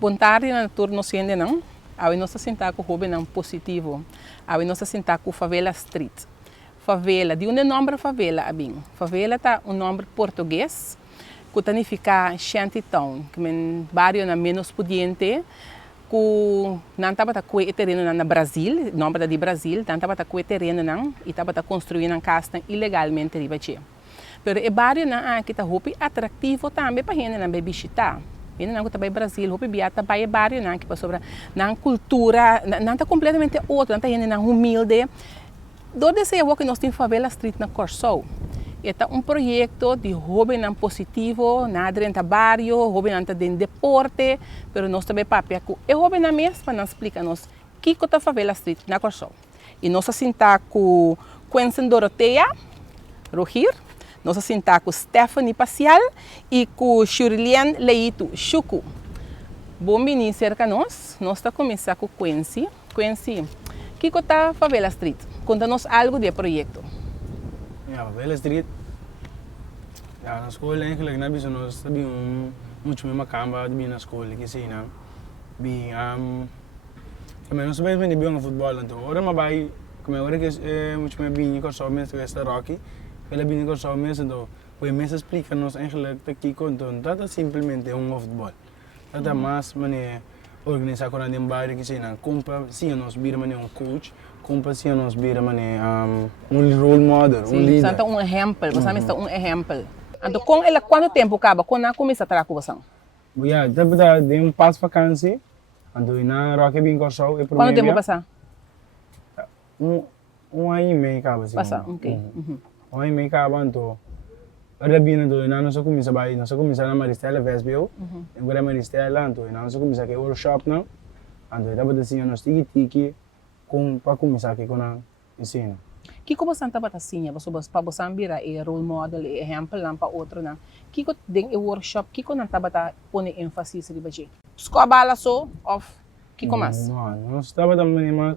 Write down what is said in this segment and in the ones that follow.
Bontari na turno sende não, awi nós sentar com o não positivo, awi nós sentar com favela street. Favela, de onde nome favela abim? Favela tá nome português, que significa shantytown, que é bairro na menos pudiente, que não estava com terreno na Brasil, nome de Brasil, não estava com terreno não, e estava construindo uma casa ilegalmente ribache. Pero é bairro na que tá hopi atrativo também para gente na visitar. Ele não está bem Brasil, hopi biata bem bairro na que para sobre na cultura, não está completamente outro, não está gente na humilde. Do desejo que nós temos favela street na Corsou. Este é projeto de jovem positivo, na dentro do bairro, jovem de deporte, mas nós também papel que é jovem na mesa para nos explicar nos que é a favela street na Corsou. E nós sentar com Quentin Doroteia, Rohir, nós sentar com Stephanie Pacial e com Shirlene Leito, Chuku. Bom vinir cerca nós está começar com Quincy. Quincy, que é a favela street? Conta-nos algo do projeto. Ja, Favela Street. Ja, na escola eigenlijk na bisa nós sabi muito mesmo camba de na escola que sim, né? Bem, também nós sabemos bem de bem futebol então. Ora mas vai, como agora que muito mais bem com só mesmo esta Rocky, ela bem com só mesmo então. Pois mesmo explica nos eigenlijk que conta, não simplesmente futebol. Nada mais, mané organizar com a bairro que sim, né? Compa, sim, nós vira mané coach. Compassia nós vira mané role model, líder. Então um exemplo, você está um exemplo. Então com ela quanto tempo acaba? Quando ela começa a trabalhar com você? Yeah, depois de passo vacância, então na Roque bem Corsou é quanto tempo passa? Ano e meio acaba assim. Passa, ok. Ano e meio acaba então. Agora bem então nós começa vai, nós começa na Maristela VSBO. Agora Maristela então nós começa que workshop não. Então depois assim nós tiki para começar aqui com a ensino. Que como você está assim, para você virar role model, exemplo para outro não. Que que tem workshop, que que não está pôr ênfase sobre isso? Escola só of que como assim? Não, nós estava também mais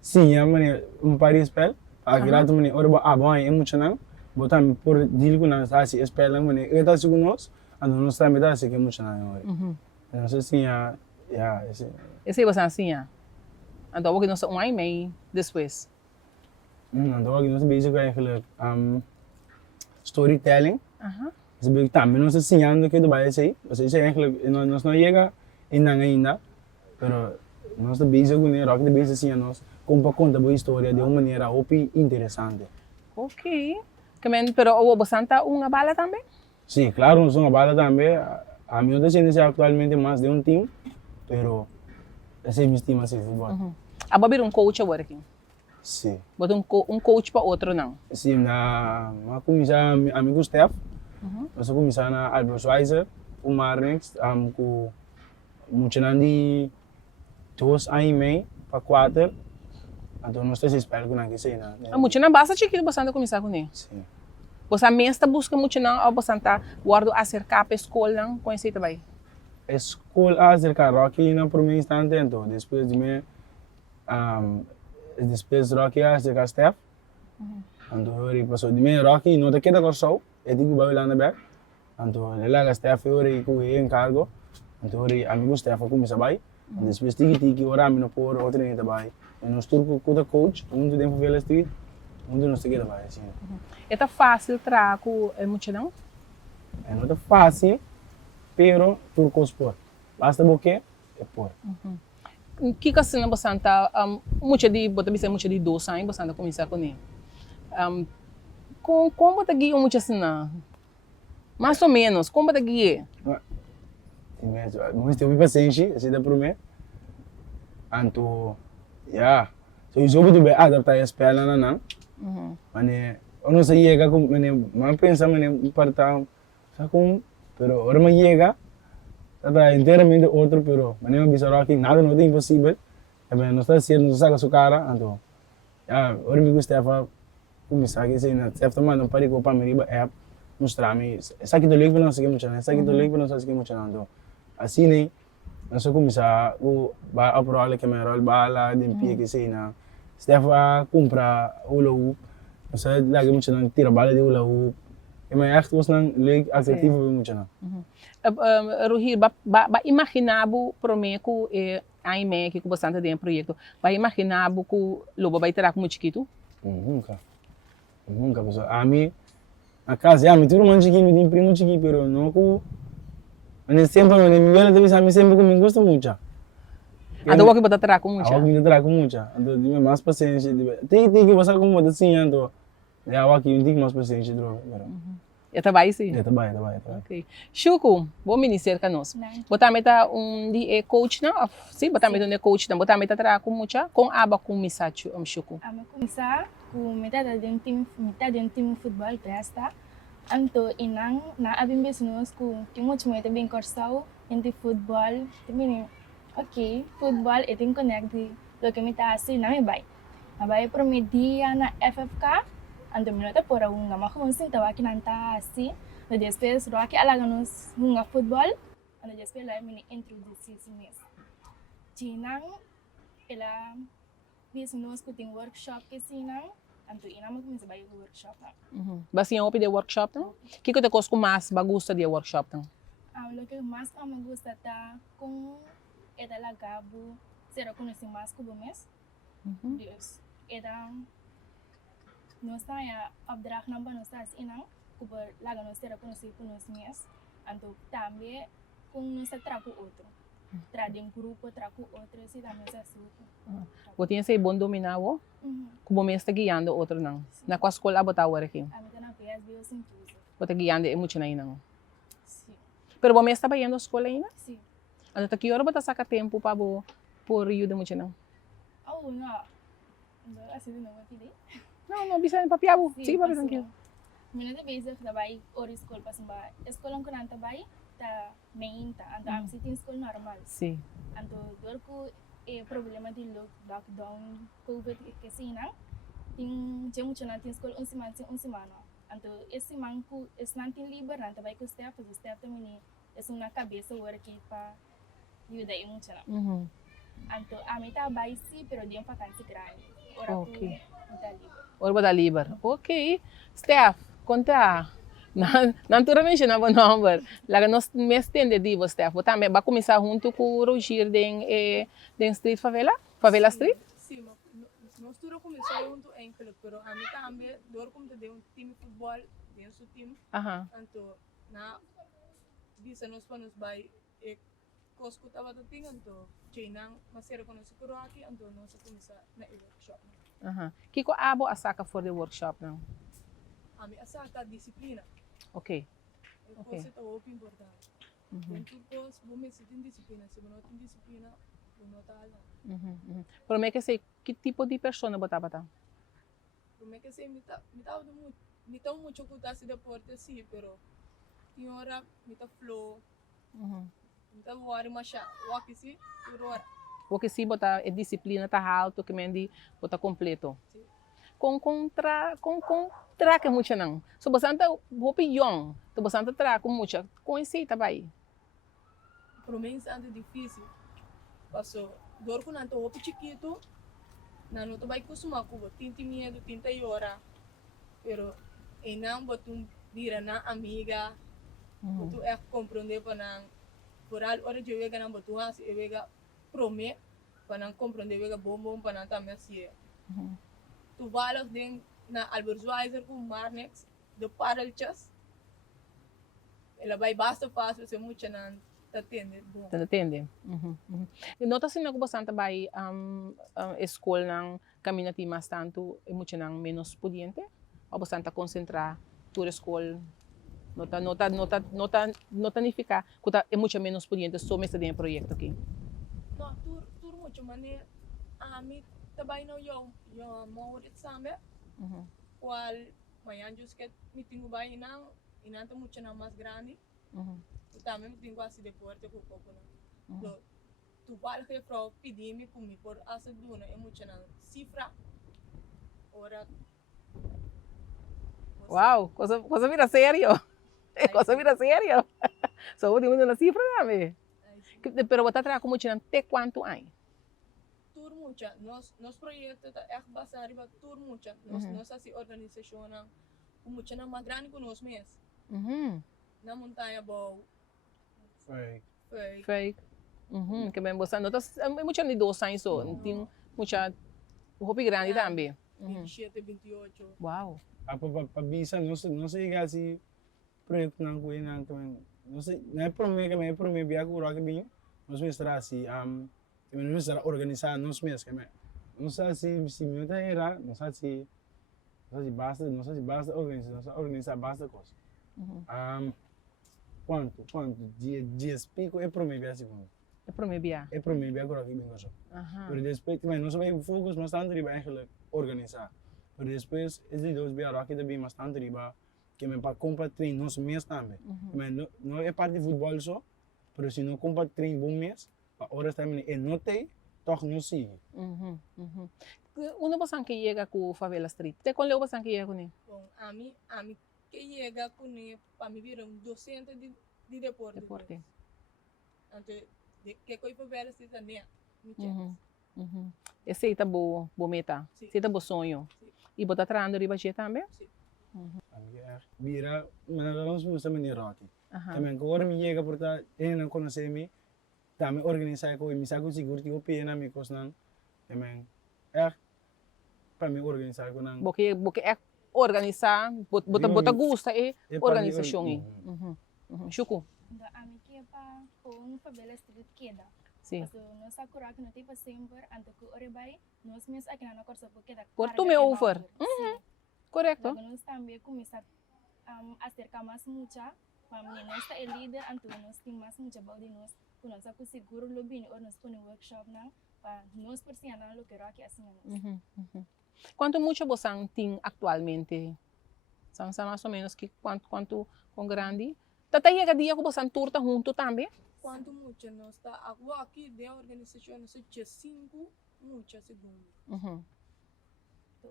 sim, mas Paris spell, aquela também ora bom é muito não. Botar por deal com nós assim spell não, mas está segundo nós, então nós também dá assim que muito não agora. Não sei se esse você assim então, o que nós ano e meio depois. Então, aqui nós basic eigenlijk storytelling. Também nós ensinando que do bairro aí, você já eigenlijk nós não chega ainda, mas nós basic com ele, rock de basic assim nós como conta boa história de uma maneira hopi interessante. Ok. Mas pero você está uma bala também? Sim, claro, nós uma bala também. A minha docência atualmente mais de time, pero esse é meu time assim futebol. A Bobby coach working? Sim. Botar coach para outro não? Sim, na começar amigo Steph, nós começar na Albert Schweitzer, o Marnex, com muito de 2 anos e meio para 4, então nós estamos esperando com aqui sim. Muito não basta chiquito você começar com ele? Sim. Você mesmo está buscando muito não, ou você está guardando acercar para a escola não, conhece também? A escola acercar Rocky não por mim está atento, depois de mim depois Rocky acercar Steph, então ele passou de mim Rocky não daquele Corsou, é tipo vai lá na back, então ele lá Steph ele com ele encargo, então ele amigo Steph começa vai, depois tiki ora me no por outro nem também, nós turco com o coach, onde tem favela street, onde nós seguimos vai assim. É fácil traco é muito não? É não é fácil, pero turco sport, basta porque é por. Que assim você está muito de botar muito de 2 anos você está começar com ele. Como você guia muito assim não? Mais ou menos, como você guia? Nós temos paciência, assim dá para mim. Então, so o jogo do bem adaptar a espela não. Mas eu não sei chega com, mas pensa partar, só com, pero ora me chega está inteiramente outro, pero maneira bizarra que nada não é impossível. Também não está certo, não saca sua cara, então, ora me gusta a começar aqui assim, na certa maneira para que o Pamiriba app mostrar-me, essa aqui do link para nós seguir muito, essa aqui do link para nós seguir muito, então, assim nem nós começar o a prova que me rola bala, de pia que sei na, Stefa compra o loop, nós lagi muito na tira bala de o loop, E maar echt was een leuk actief we moeten na. Rohir, ba imaginabo promeco ai me que bastante de proyecto. Ba imaginabo que lobo vai terá como chiquito? Nunca. Nunca, pessoal. A mim, a casa, a mim tudo mundo chiquinho, me tem primo chiquinho, pero não com... Mas sempre, mas me vê a mim sempre comigo gosta muito. Ando aqui botar terá com muito. Awak me trago muito. Então, tive mais paciência. Tem que passar com uma assim, então. É awak que tem mais paciência, droga. Ya trabalho sim. É, trabalho. Okay. Chuco, vou ministrar conosco. Botar meta de coach não? Sim, botar meta de coach não. Botar meta terá com muito, com aba com misacho, Chuco. Ame começar com metade de um time de futebol presta. Anto inang na abim business com que muito muito bem cursado em futebol. Também ok, futebol é tem connect do que me tá assim na me vai. Na vai promedia na FFK. Anto minuto por uma mas tawa aqui nanta assim. No depois do aqui alaganos hunga futebol. Ano depois lá me introduzir mesmo. Tinang ela business ko ting workshop que sinang anto ina mag-começa ba yung workshop na. Basta yung de workshop não? Que te cosco mais bagusta de workshop não? Lo que mais que me gusta tá com é da lagabo, será conhecer mais que o mês. Deus, é da nós tá ya abdrak namba nós tá inang kuber laga nós será conhecer por nós mês. Anto também com nós trago outro. Tra de um grupo, trago outro, se também se assuko. Você tem bom dominar o? Como me está guiando outro não? Na qual escola botar o aqui? A minha na PSB sim tudo. Você guiando é muito aí não? Sim. Pero você está indo à escola ainda? Sim. Ano ta que hora você saca tempo para por ajuda muito não? Oh, não. Não, assim não vai pedir. Não, bisa papiabo. Sige, papi, tranquilo. Mina de basic da bai or school pas ba. Escola ko nanta bai ta main ta ando am sitting school normal. Sim. Ando dor ko problema de lockdown covid que sina. Ting jemu chana tin school un semana. Ando esse manco es nantin liber nanta bai ko staff também es una cabeça work pa yuda yung chana. Anto amita bai si pero di vacancy grande. Ora Okay. Ko Ora liber. Okay. Steph, conta. Naturalmente não vou number. Lá nós me estende de você, Steph. Você também vai começar junto com o Roger den Street Favela? Favela Street? Sim, nós tudo começou junto em clube, pero a mim também dor como de um time de futebol, de um time. Então, na bisa nós para nos vai cosco tava do ting então, chinang mas era quando se curo aqui, então nós começar na workshop. Kiko abo asaka for the workshop não? A mim asaka disciplina. Okay. Okay. Isso é muito importante. Dentro dos momentos de disciplina, se não tem disciplina, não tá lá. Pero me que sei que tipo de pessoa botava tá? Como é que se me tá muito com esse deporte sim, pero tem hora me tá flow. Me tá worry mas walk sim, por hora. Porque se botar disciplina tá alto que mendi botar completo. Sim. Com contra que muito não. So bastante hopi young, to bastante tra com muito. Com esse tá vai. Para mim é difícil. Passou dor com nanto hopi chiquito. Não tô vai acostumar com tinta medo, tinta hora. Pero não botum dira na amiga. Tu é compreender para não por al hora de vega não botum assim, vega prome para não compreender vega bom para não também assim. Tu valas den na Albert Schweitzer com Marnex de paralchas. Ela vai basta fácil se muito não atende bom. Atende. Nota se na bastante vai escola ng community mas tanto é muito nang menos pudiente ou bastante concentrar toda escola nota nifica que é muito menos pudiente só me está dentro projeto aqui. Não, tur muito maneira a mim também não eu maurit sambe. Qual manhã just que me tenho vai não tá muito na mais grande. Também me tenho assim deporte com pouco não. Tu vai que para pedir-me comigo por essa duna é muito na cifra. Ora. Wow, cosa mira serio. Cosa mira serio. So di una cifra dame. Pero botar tra como chinan te quanto ai? Tur mucha, nos proyectos é basado em tur mucha, nos assim organização como tinha mais grande que nós mesmos. Uhum. Na montanha boa, Foi. foi. Fake. Uhum. Que bem você notas, muita de 2 anos só, tem muita hobby grande também. Uhum. 27, 28. Uau. Para bisa, não sei se projeto não cuida não também. Não sei, não é para mim que é para mim viajar com o rock bem. Nós mesmos assim, também nós mesmos organizar nós mesmos que não sei se me era, não sei se basta, organizar basta coisa. Quanto dias pico é para mim viajar segundo. É para mim viajar. É para mim viajar com o rock bem coisa. Mas depois também nós vamos focar bastante riba eigenlijk organizar. Mas depois esses dois viajar rock também bastante riba. Que me para comprar treino nós mesmos também. Mas não é parte de futebol só, mas se não comprar treino bom mês, para horas também é não tem, toch não sigue. Una person que chega com favela street. Te qual é o person que chega com ele? Bom, a mim que chega com ele, para mim viram docente de deporte. Deporte. Então, que coisa para ver se também. Esse aí tá boa meta. Sim. Esse tá bom sonho. Sim. E botar trando riba também? Sim. Vira, mas nós vamos também ir rock. Também agora me chega por estar, ele não conhece me, também organizar com ele, me sabe seguro que eu pena me cosnan, também para me organizar com ele. Porque é organizar, bota gosta e organização aí. Chuco. Então, a mim que é para com favela street queda. Sim. So, nós acuramos que não tem para sempre, antes que o rebai, nós mesmos aqui na nossa queda. Por tu me over. Correto. Nós também começar a acercar mais muita, para mim nós é líder, então nós temos mais muita balde nós, que nós acusamos seguro lobby ou nós põe workshop não, para nós por si não lo que aqui assim nós. Quanto muito você tem atualmente? São mais ou menos que quanto com grande? Tata chega dia que você turta junto também? Quanto muito nós está aqui de organização nós tinha 5 muito segundo.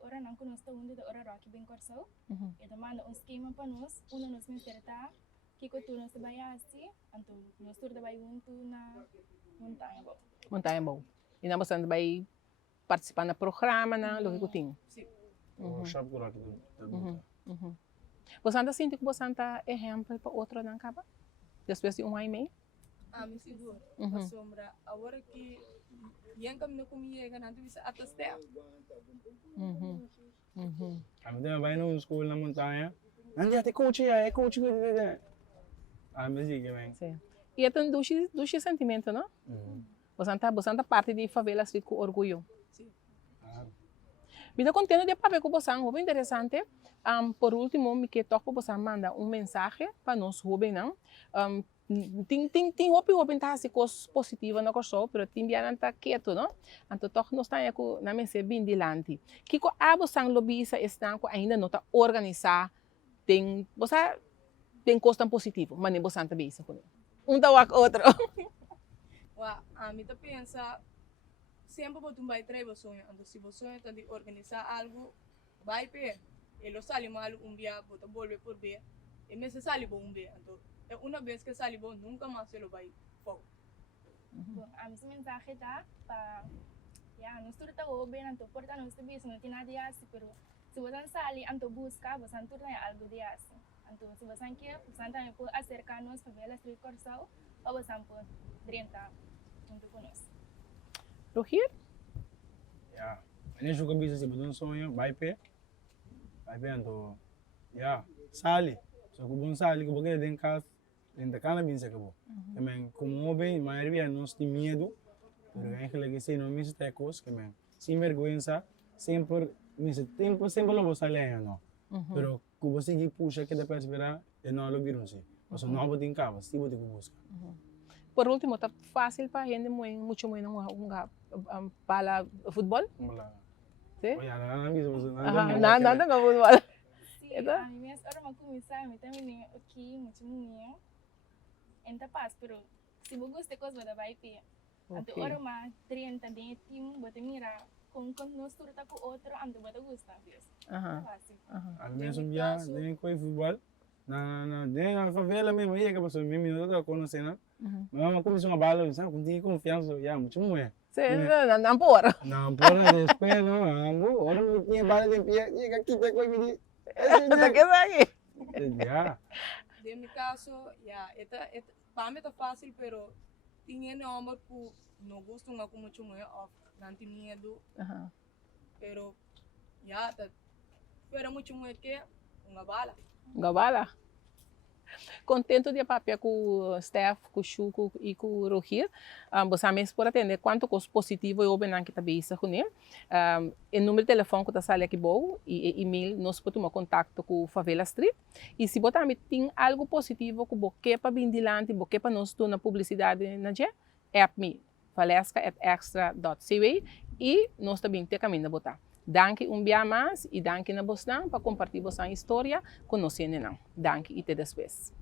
Ora não que nós estamos onde ora aqui bem corção, e demanda esquema para nós me certa que tu nós vai assim, então nós turta vai junto na montanha boa. Montanha boa. E nós você vai participar no programa, na lo que tem. Sim. Workshop com rock também. Você anda sentindo que você anda exemplo para outro não acaba? Depois de 1 ano e meio? A mim seguro. A sombra, agora que yang kami na kumiyaga nanti bisa atas teh. A mim também vai na escola na montanha, não é coach é coach que a mim sim que vem. Sim. E é um dos sentimentos, não? Você anda parte de favela street com orgulho. Sim. Me estou contente de papai com você, muito interessante. Por último, me que toco você manda mensagem para nós jovens, não? Tem hobby tá assim coisas positivas no corso, mas tem bem tá quieto, não? Então toco nós tá com na mesa bem dilante. Que com a você lobista estão ainda não tá organizar, tem você tem coisa positivo, mas nem você tá bem isso com ele. Tá o outro. A mim tá pensa sempre botar vai trair você, então se você tá de organizar algo, vai per. Ele sale mal dia, bota volver por ver. E me se sale bom dia, então é uma vez que sale bom, nunca mais ele vai fogo. Bom, a minha mensagem tá para nós tudo tá bem, então porta nós tá bem, não tem nada assim, pero se você sale, então busca, você tudo tem algo de assim. Então se você quer, você também pode acercar nós para ver a street corsal, ou você pode drentar junto com nós. Rohir? Ja, ini juga bisa sih betul soalnya baik então, sali, so kubun sali kubo kaya den kas, den takana bin sa kubo. Também como bem, maioria nós tem medo, pero eigenlijk se não me está cos, também sem vergonha, sempre nesse tempo sempre lo sale não. Pero kubo sigi puxa que depois verá e não lo viram se. Mas não vou ter cava, se vou ter que buscar. Por último, tá fácil para gente muito para futebol? Sí? Oh, ya, nada bisa bahasa nada nggak futebol. Sim, a minha hora mau começar, me também aqui muito muito. Enta paz, pero se você gosta de coisa da vai pe. Anto hora ma 30 de tim, bota mira com nós tudo tá com outro, anto bota gosta disso. Fácil. A minha subia, nem coi futebol. Nem a favela mesmo, aí que passou mesmo, não tô conhecendo. Mas uma começou uma bala, sabe, com tinha confiança, já muito muito. Não por. Não, por depois não, ora não tinha bala de pia, e aqui tá com ele, Tá que aqui. Ya. De mi caso, ya, para mí está fácil, pero tiene nombre que no gusta mucho muy off, nanti miedo, Aham. pero ya, pero mucho muy que una bala. Gabala. Contento de papel com o Steph, com o Chuco e com o Rohir. Você mesmo por atender quanto coisa positivo eu bem que também isso com ele. O número de telefone que está saindo aqui bom e e-mail nós podemos contato com Favela Street. E se você também tem algo positivo que você para vir dilante, você para nós na publicidade na dia, é a mim, valesca@extra.cw e nós também temos caminho de botar. Danke dia mais e danke na Bosnan para compartilhar vossa história com nós. Danke e até depois.